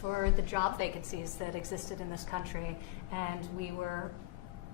for the job vacancies that existed in this country, and we were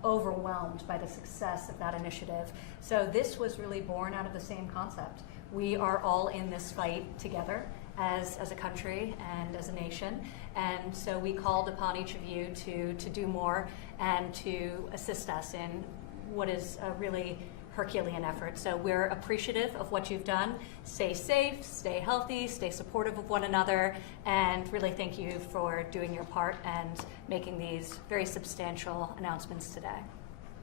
overwhelmed by the success of that initiative. So this was really born out of the same concept. We are all in this fight together as a country and as a nation, and so we called upon each of you to do more and to assist us in what is a really Herculean effort. So we're appreciative of what you've done. Stay safe, stay healthy, stay supportive of one another, and really thank you for doing your part and making these very substantial announcements today.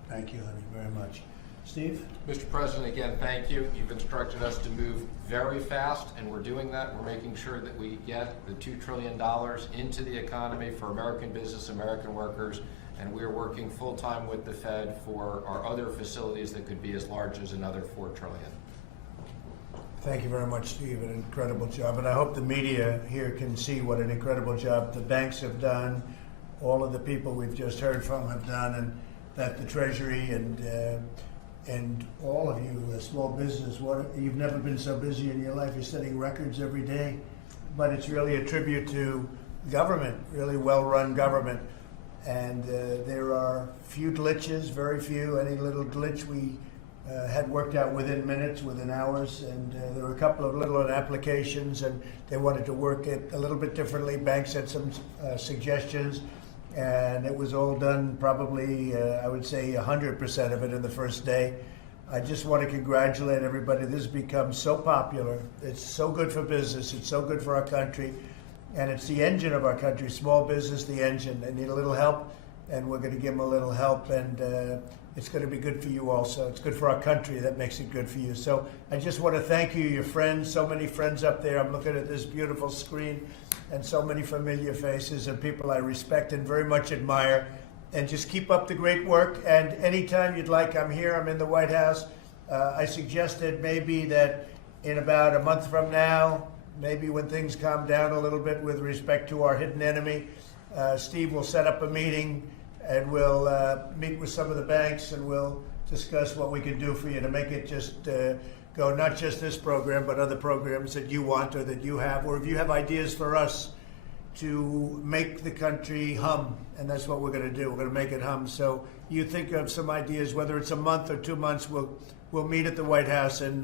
Thank you, Lenny, very much. Steve? Mr. President, again, thank you. You've instructed us to move very fast, and we're doing that. We're making sure that we get the $2 trillion into the economy for American business, American workers, and we're working full-time with the Fed for our other facilities that could be as large as another $4 trillion. Thank you very much, Steve. An incredible job. And I hope the media here can see what an incredible job the banks have done, all of the people we've just heard from have done, and that the Treasury and all of you, small business, you've never been so busy in your life. You're setting records every day. But it's really a tribute to government, really well-run government. And there are few glitches, very few. Any little glitch we had worked out within minutes, within hours, and there were a couple of little applications, and they wanted to work it a little bit differently. Banks had some suggestions, and it was all done probably, I would say 100% of it in the first day. I just want to congratulate everybody. This has become so popular. It's so good for business. It's so good for our country. And it's the engine of our country, small business, the engine. They need a little help, and we're going to give them a little help, and it's going to be good for you also. It's good for our country. That makes it good for you. So I just want to thank you, your friends, so many friends up there. I'm looking at this beautiful screen, and so many familiar faces and people I respect and very much admire. And just keep up the great work, and anytime you'd like, I'm here. I'm in the White House. I suggested maybe that in about a month from now, maybe when things calm down a little bit with respect to our hidden enemy, Steve will set up a meeting, and we'll meet with some of the banks, and we'll discuss what we can do for you to make it just go not just this program, but other programs that you want or that you have, or if you have ideas for us to make the country hum, and that's what we're going to do. We're going to make it hum. So you think of some ideas, whether it's a month or 2 months, we'll meet at the White House, and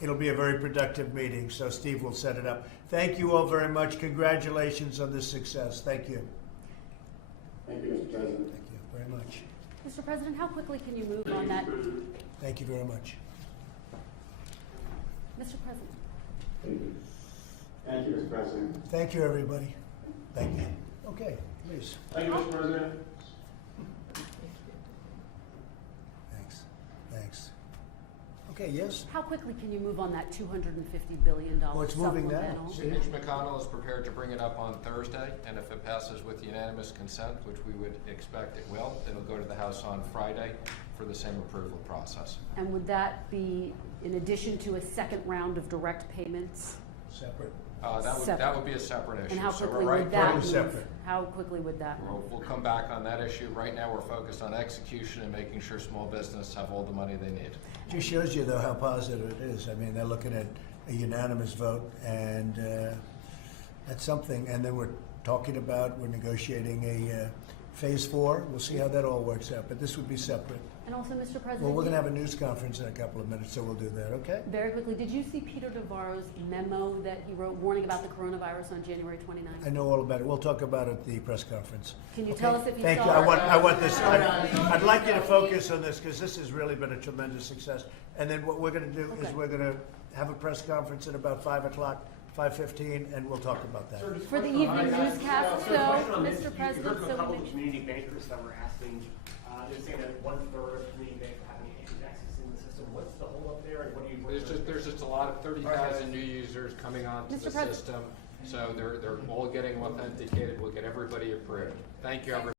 it'll be a very productive meeting, so Steve will set it up. Thank you all very much. Congratulations on this success. Thank you. Thank you, Mr. President. Thank you very much. Mr. President, how quickly can you move on that? Thank you very much. Mr. President. Thank you. Thank you, Mr. President. Thank you, everybody. Thank you. Okay, please. Thank you, Mr. President. Thanks. Thanks. Okay, yes? How quickly can you move on that $250 billion it's moving now. supplemental? So Mitch McConnell is prepared to bring it up on Thursday, and if it passes with unanimous consent, which we would expect it will, it'll go to the House on Friday for the same approval process. And would that be in addition to a second round of direct payments? Separate. That would be a separate issue. And how So we're quickly right would that Totally move? separate. How quickly would that move? We'll come back on that issue. Right now, we're focused on execution and making sure small business have all the money they need. Just shows you, though, how positive it is. I mean, they're looking at a unanimous vote, and that's something. And then we're negotiating a phase 4. We'll see how that all works out, but this would be separate. And also, Mr. President, Well, we're going to have a news conference in a couple of minutes, so we'll do that, okay? very quickly, did you see Peter Navarro's memo that he wrote warning about the coronavirus on January 29th? I know all about it. We'll talk about it at the press conference. Can you Okay? tell us if you Thank saw you. it? I want this. I'd like you to focus on this because this has really been a tremendous success. And then what we're going to do is Okay. we're going to have a press conference at about 5 o'clock, 5:15, and we'll talk about that. For the evening newscast, So, though, on this, Mr. you President, heard from so a couple we of community bankers that were asking, they're saying that 1/3 of community banks are having issues accessing the system. What's the holdup there, and what do you? There's just a lot of 30,000 new users coming onto Mr. the President. system, so they're all getting authenticated. We'll get everybody approved. Thank you, everybody.